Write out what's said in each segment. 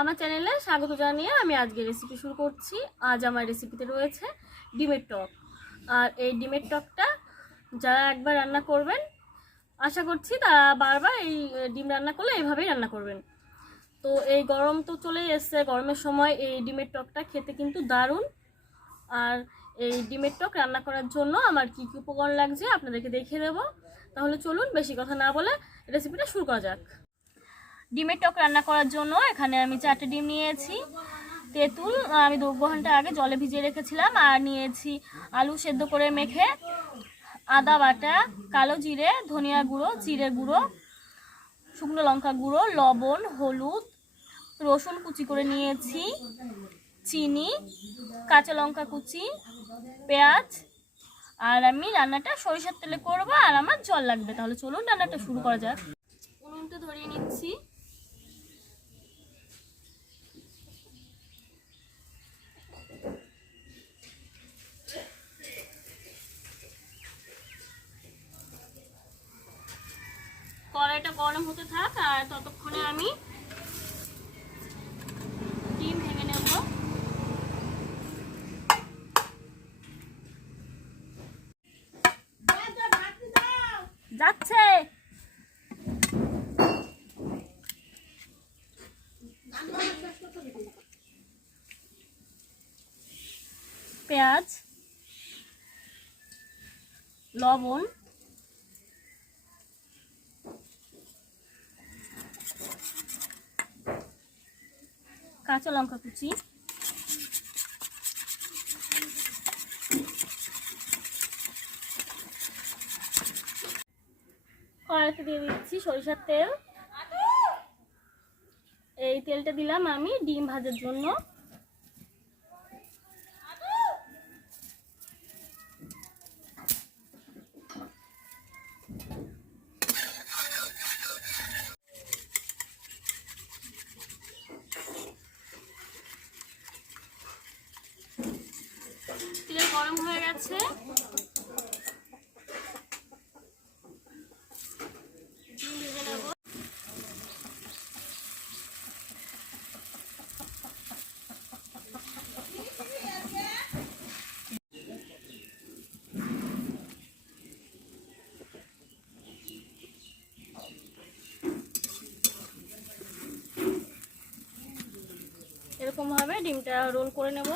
আমার চ্যানেলে স্বাগত জানিয়ে আমি আজকে রেসিপি শুরু করছি। আজ আমার রেসিপিতে রয়েছে ডিমের টক। আর এই ডিমের টকটা যারা একবার রান্না করবেন, আশা করছি তারা বারবার এই ডিম রান্না করলে এইভাবেই রান্না করবেন। তো এই গরম তো চলেই এসছে, গরমের সময় এই ডিমের টকটা খেতে কিন্তু দারুণ। আর এই ডিমের টক রান্না করার জন্য আমার কী কী উপকরণ লাগছে আপনাদেরকে দেখিয়ে দেবো। তাহলে চলুন বেশি কথা না বলে রেসিপিটা শুরু করা যাক। ডিমের টক রান্না করার জন্য এখানে আমি 4টে ডিম নিয়েছি। তেঁতুল আমি 2 ঘন্টা আগে জলে ভিজিয়ে রেখেছিলাম। আর নিয়েছি আলু সেদ্ধ করে মেখে, আদা বাটা, কালো জিরে, ধনিয়া গুঁড়ো, জিরে গুঁড়ো, শুকনো লঙ্কা গুঁড়ো, লবণ, হলুদ, রসুন কুচি করে নিয়েছি, চিনি, কাঁচা লঙ্কা কুচি, পেঁয়াজ। আর আমি রান্নাটা সরিষার তেলে করবো আর আমার জল লাগবে। তাহলে চলুন রান্নাটা শুরু করা যাক। উনুনটা ধরিয়ে নিচ্ছি। কড়াইটা গরম হতে থাক আর ততক্ষণে আমি ডিম ভেঙে নেব। যাচ্ছে পেঁয়াজ, লবণ, কাঁচা লঙ্কা কুচি, কড়াইতে দিয়ে দিচ্ছি সরিষার তেল। এই তেলটা দিলাম আমি ডিম ভাজার জন্য। তেল গরম হয়ে গেছে। ডিম ভেজে নেব। এরকম ভাবে ডিমটা রোল করে নেব।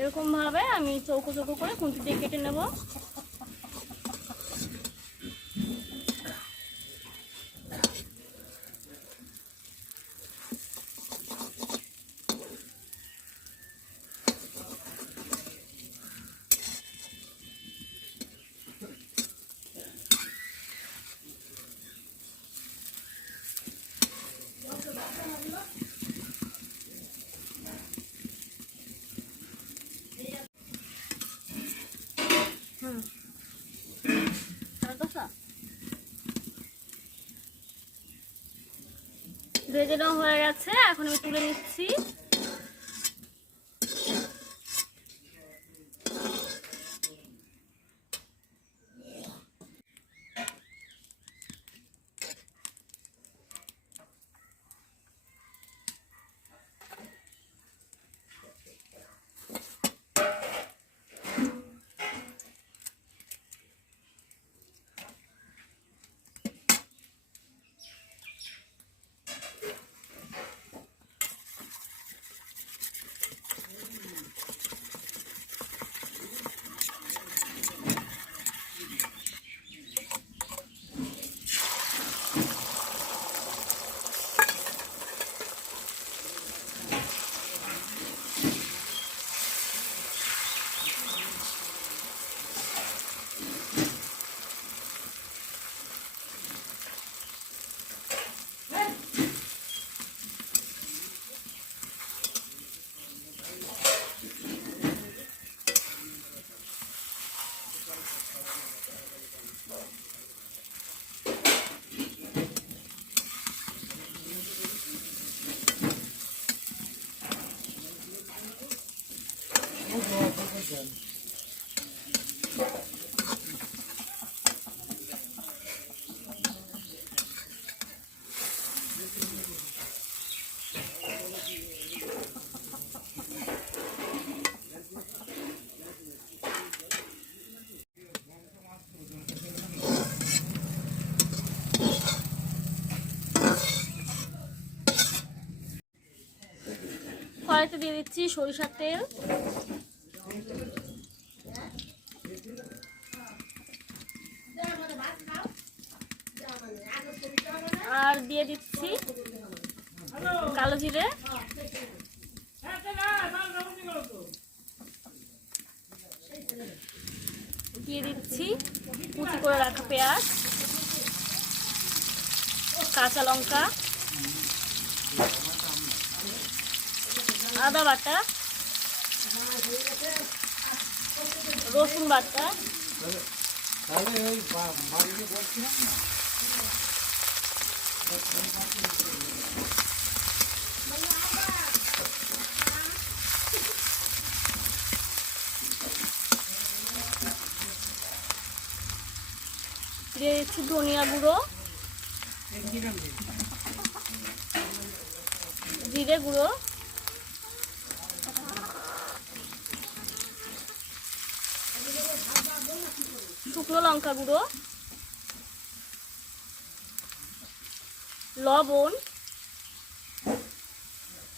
এরকম ভাবে আমি চৌকো চৌকো করে খুন্তি দিয়ে কেটে নেব। ভেজে নেওয়া হয়ে গেছে, এখন আমি তুলে নিচ্ছি। কড়াইতে দিয়ে দিচ্ছি সরিষার তেল, আর দিয়ে দিচ্ছি কালো জিরে, দিয়ে দিচ্ছি কুচি করে রাখা পেঁয়াজ, কাঁচা লঙ্কা, আদা বাটা, রসুন বাটা, দিয়ে দিচ্ছি ধনিয়া গুঁড়ো, জিরে গুঁড়ো, শুকনো লঙ্কা গুঁড়ো, লবণ,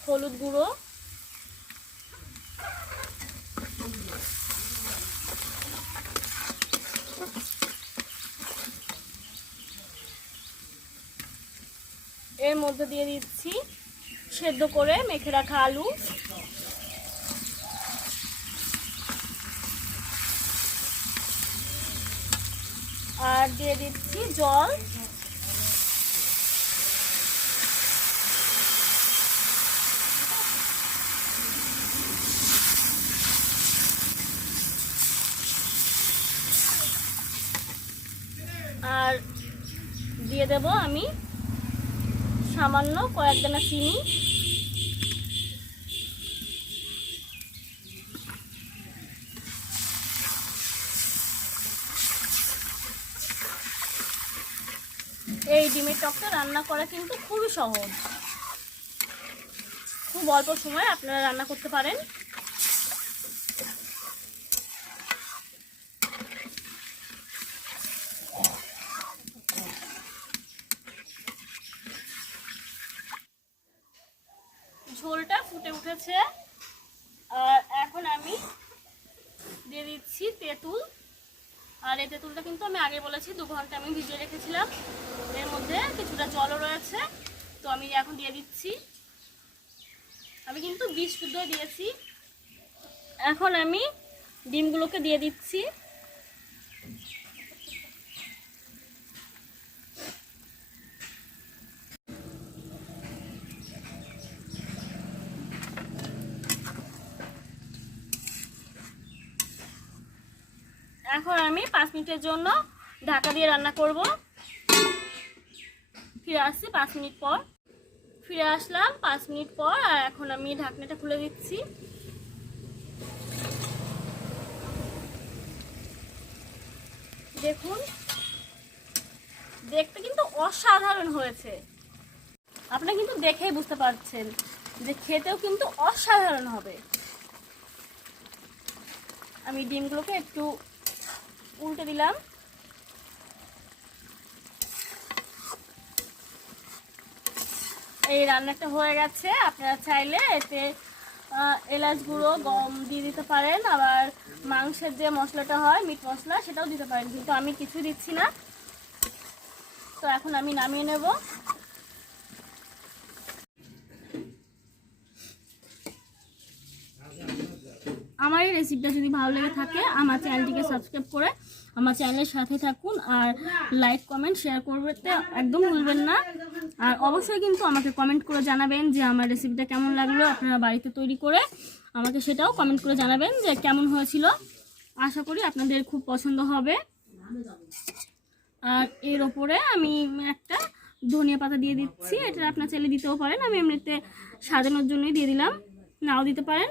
হলুদ গুঁড়ো, এর মধ্যে দিয়ে দিচ্ছি সেদ্ধ করে মেখে রাখা আলু, আর দিয়ে দিচ্ছি জল, আর দিয়ে দেব আমি সামান্য কয়েক দানা চিনি। এই ডিমের টকটা রান্না করা কিন্তু খুবই সহজ, খুব অল্প সময় আপনারা রান্না করতে পারেন। ঝোলটা ফুটে উঠেছে, আর এখন আমি দিয়ে দিচ্ছি তেঁতুল। আর এই তেঁতুলটা কিন্তু আমি আগে বলেছি 2 ঘন্টা আমি ভিজিয়ে রেখেছিলাম, এর মধ্যে কিছুটা জলও রয়েছে, তো আমি এখন দিয়ে দিচ্ছি। আমি কিন্তু বীজ শুদ্ধ দিয়েছি। এখন আমি ডিমগুলোকে দিয়ে দিচ্ছি। এখন আমি 5 মিনিটের জন্য ঢাকা দিয়ে রান্না করব। ফিরে আসছি 5 মিনিট পর। ফিরে আসলাম 5 মিনিট পর, আর এখন আমি ঢাকনাটা খুলে দিচ্ছি। দেখুন, দেখতে কিন্তু অসাধারণ হয়েছে। আপনারা কিন্তু দেখেই বুঝতে পারছেন যে খেতেও কিন্তু অসাধারণ হবে। আমি ডিমগুলোকে একটু উল্টে দিলাম। এই রান্নাটা হয়ে গেছে। আপনারা চাইলে এতে এলাচ গুঁড়ো গম দিয়ে দিতে পারেন, আবার মাংসের যে মশলাটা হয় মিট মশলা সেটাও দিতে পারেন, কিন্তু আমি কিছু দিচ্ছি না। তো এখন আমি নামিয়ে নেব। আমার এই রেসিপিটা যদি ভালো লেগে থাকে আমার চ্যানেলটিকে সাবস্ক্রাইব করে আমার চ্যানেলের সাথে থাকুন, আর লাইক কমেন্ট শেয়ার করতে একদম ভুলবেন না। আর অবশ্যই কিন্তু আমাকে কমেন্ট করে জানাবেন যে আমার রেসিপিটা কেমন লাগলো, আপনারা বাড়িতে তৈরি করে আমাকে সেটাও কমেন্ট করে জানাবেন যে কেমন হয়েছিল। আশা করি আপনাদের খুব পছন্দ হবে। আর এর ওপরে আমি একটা ধনিয়া পাতা দিয়ে দিচ্ছি। এটা আপনার চাইলে দিতেও পারেন, আমি এমনিতে সাজানোর জন্যই দিয়ে দিলাম, নাও দিতে পারেন।